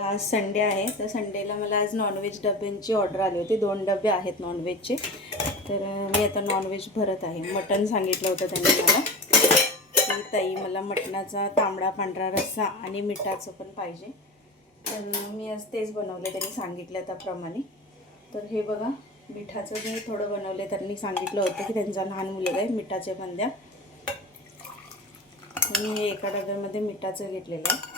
आज संडे आहे, तर संडेला मला आज नॉनव्हेज डब्यांची ऑर्डर आली होती. 2 डबे आहेत नॉनव्हेजचे. तर मी आता नॉनव्हेज भरत आहे. मटण सांगितलं होतं त्यांनी मला की ताई मला मटणाचा तांबडा पांढरा रस्सा आणि मिठाचं पण पाहिजे. तर मी आज तेच बनवले त्यांनी सांगितलं त्याप्रमाणे. तर हे बघा, मिठाचं जे थोडं बनवलं त्यांनी सांगितलं होतं की त्यांचा लहान मुलगा आहे, मिठाचे पण द्या. मी एका डब्यामध्ये मिठाचं घेतलेलं आहे.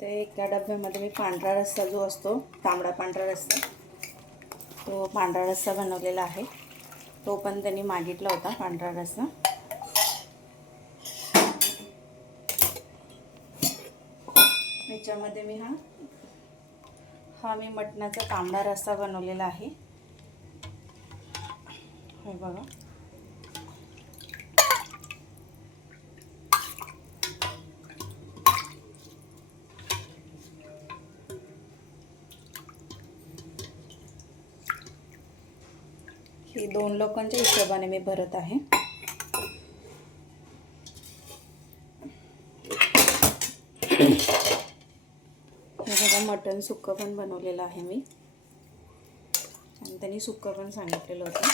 ते एका डब्यामध्ये मी पांढरा रस्सा जो असतो, तांबडा पांढरा रस्सा, तो पांढरा रस्सा बनवलेला आहे. तो पण त्यांनी मागितला होता पांढरा रस्सा. याच्यामध्ये मी मी मटणाचा तांबडा रस्सा बनवलेला आहे. हे बघा, हे 2 लोकांच्या हिशोबाने मी भरत आहे. हे बघा, मटण सुक्कं पण बनवलेलं आहे मी, आणि त्यांनी सुक्कं पण सांगितलेलं होतं.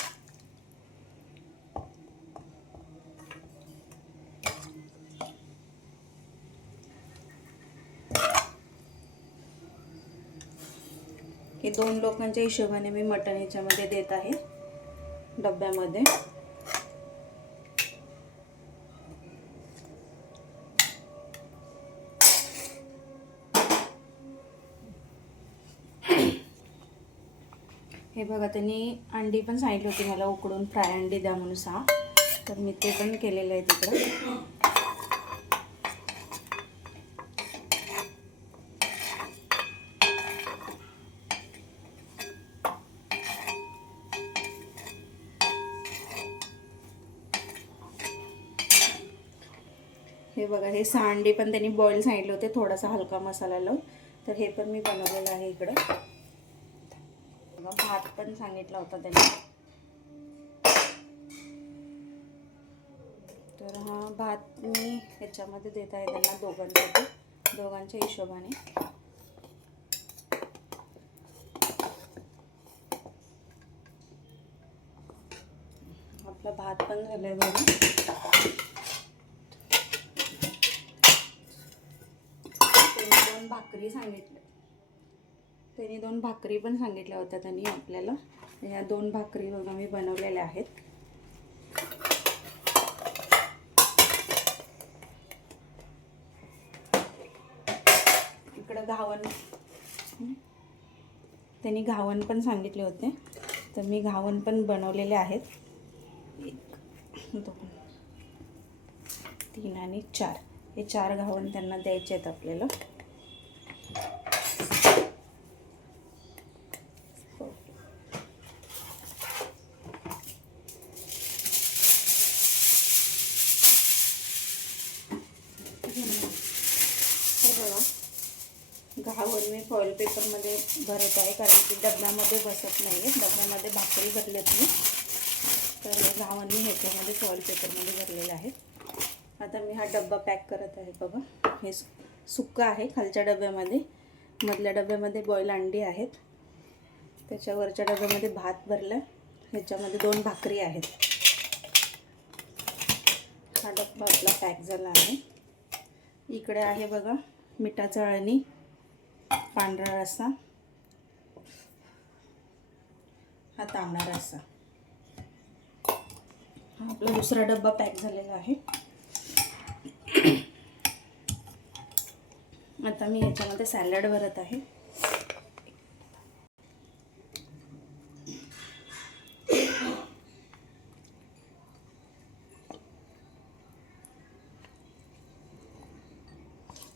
हे 2 लोकांच्या हिशोबाने मी मटण याच्यामध्ये देत आहे डब्यामध्ये. हे बघा, त्यांनी अंडी पण सांगितली होती मला उकडून फ्राय अंडी द्या म्हणून 6. तर मी ते पण केलेलं आहे तिकडं. हे बघा, हे 6 अंडी पण त्यांनी बॉईल सांगितले होते, थोडासा हलका मसाला लावून. तर हे पण मी बनवलेलं आहे इकडं. भात पण सांगितला होता त्यांनी. तर हा भात मी ह्याच्यामध्ये देत आहे त्यांना दोघांच्या हिशोबाने. आपला भात पण झालाय बघा. भाकरी सांगितलं त्यांनी, 2 भाकरी पण सांगितल्या होत्या त्यांनी आपल्याला. ह्या 2 भाकरी बघा मी बनवलेल्या आहेत. इकडं त्यांनी घावन पण सांगितले होते, तर मी घावन पण बनवलेले आहेत. 1 2 3 आणि 4, हे 4 घावन त्यांना द्यायचे आहेत आपल्याला. घावन मी फॉईल पेपरमध्ये भरत आहे, कारण की डब्यामध्ये बसत नाही आहे. डब्यामध्ये भाकरी भरलेत मी, तर घावन मी ह्याच्यामध्ये फॉईल पेपरमध्ये भरलेले आहे. आता मी हा डब्बा पॅक करत आहे. बघा, हे सुक्का आहे खालच्या डब्यामध्ये, मधल्या डब्यामध्ये बॉईल अंडी आहेत, त्याच्यावरच्या डब्यामध्ये भात भरला, ह्याच्यामध्ये 2 भाकरी आहेत. हा डब्बा आपला पॅक झाला आहे. इकडे आहे बघा मिठाचं अळणी, पांढरा रस्सा, हा तांबडा रस्सा. हा आपला दुसरा डब्बा पॅक झालेला आहे. आता मी ह्याच्यामध्ये सॅलड भरत आहे.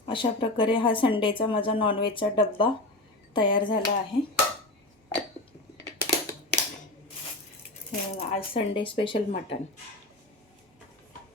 अशा प्रकारे हा संडेचा माझा नॉनव्हेजचा डब्बा तयार झाला आहे. आज संडे स्पेशल मटण.